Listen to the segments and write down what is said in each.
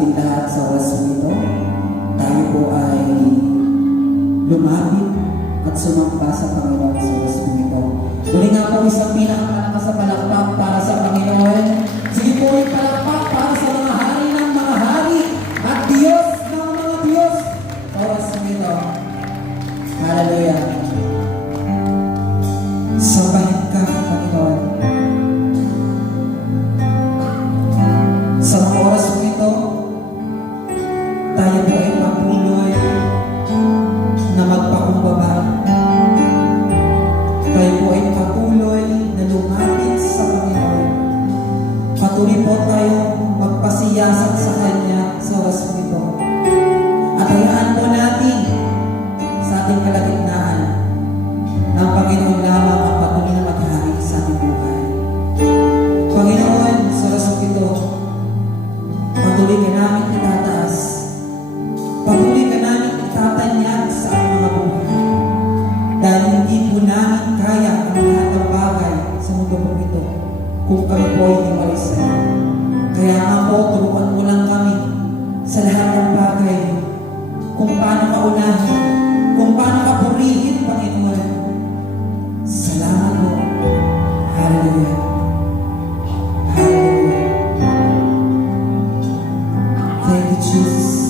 ating lahat sa oras nito. Tayo po ay lumapit at sumamba sa Panginoon sa oras nito. Muli nga po isang pinakamalakas sa palakpak para sa Panginoon. Sige po ay palakpak para sa mga hari ng mga hari at Diyos ng mga Diyos sa oras nito. Hallelujah. Sambahin ka, Panginoon. Sa mga oras nito, tayo po ay patuloy na magpakumbaba. Tayo po ay patuloy na lumapit sa Panginoon. Patuloy po tayo magpasiyasan sa Kanya sa oras nito. At hayaan po natin sa ating kalagitnaan ang Panginoon lamang ang patuloy na maghari sa ating buhay. Panginoon, sa oras nito, patuloy ka namin itataas. Patuloy ka namin itatanyag sa ating mga buhay. Dahil hindi po namin kaya ang lahat ng bagay sa mundo po ito kung kami po ay hiwalay sa iyo. Kaya nga po, turuan mo lang kami sa lahat ng bagay kung paano ka unahin, kung paano ka purihin, Panginoon. Salamat po. Hallelujah. Hallelujah. Thank you, Jesus.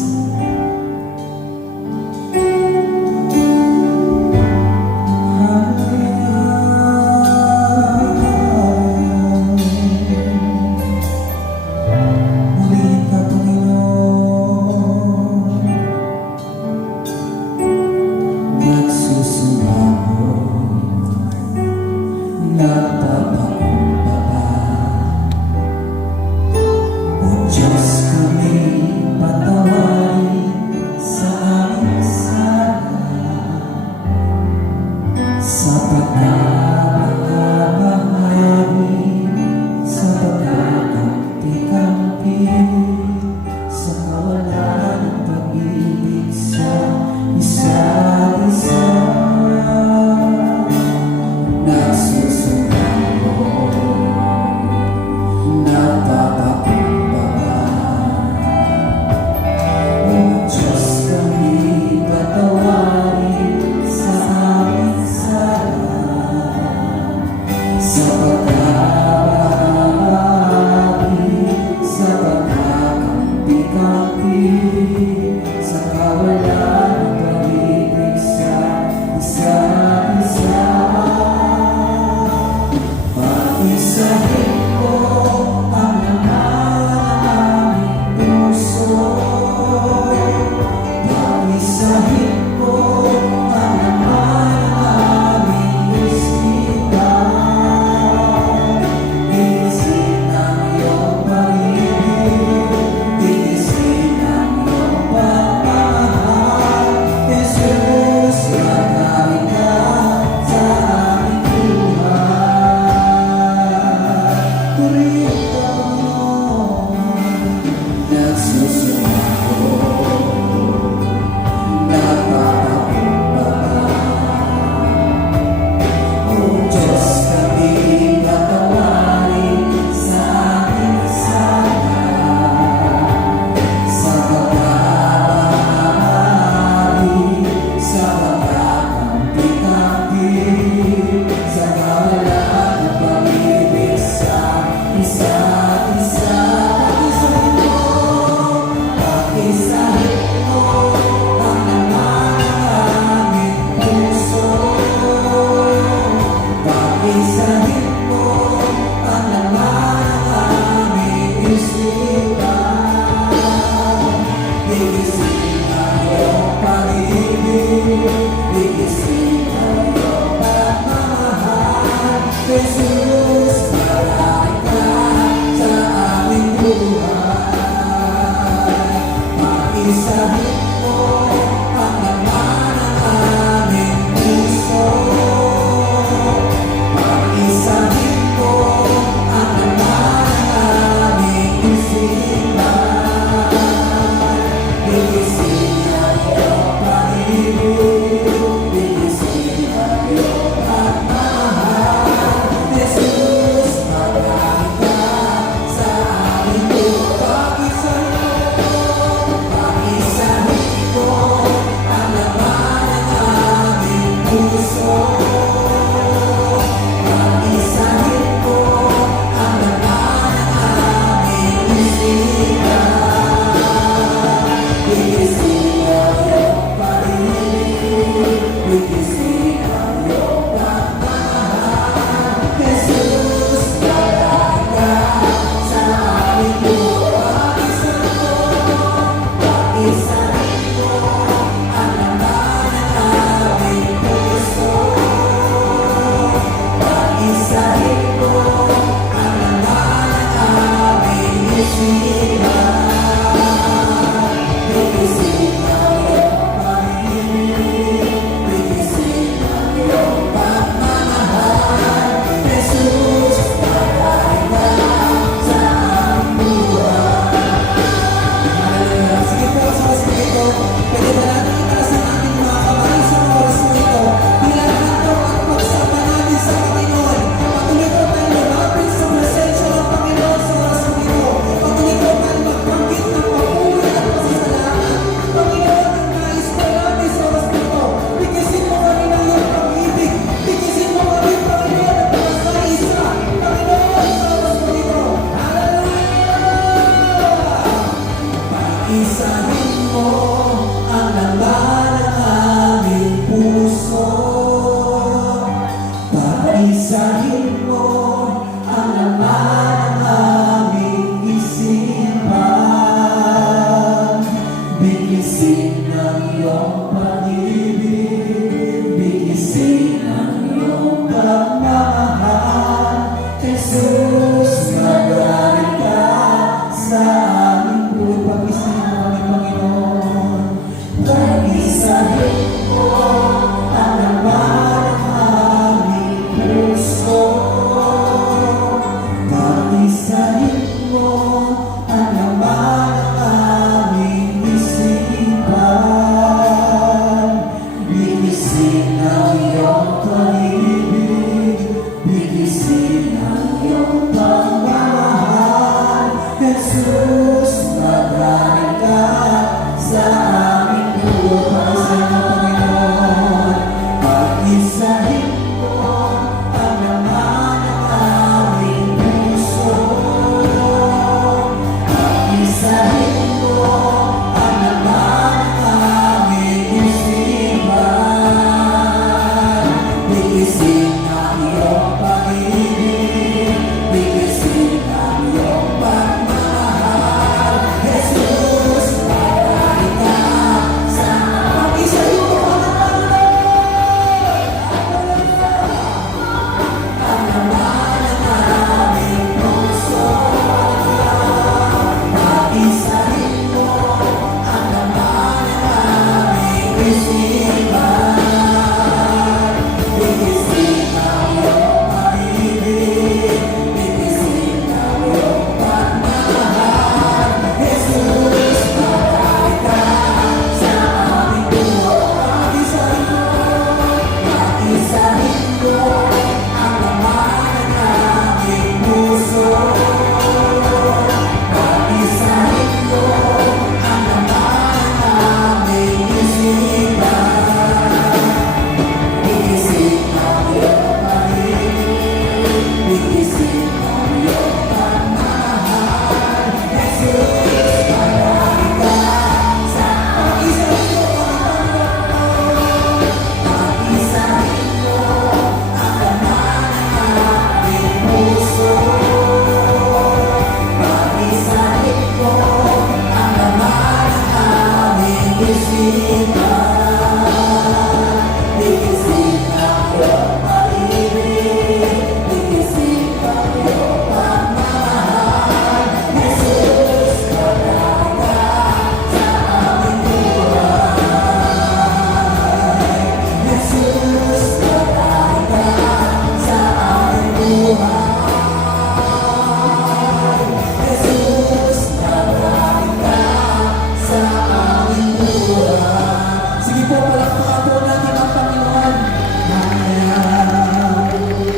Isa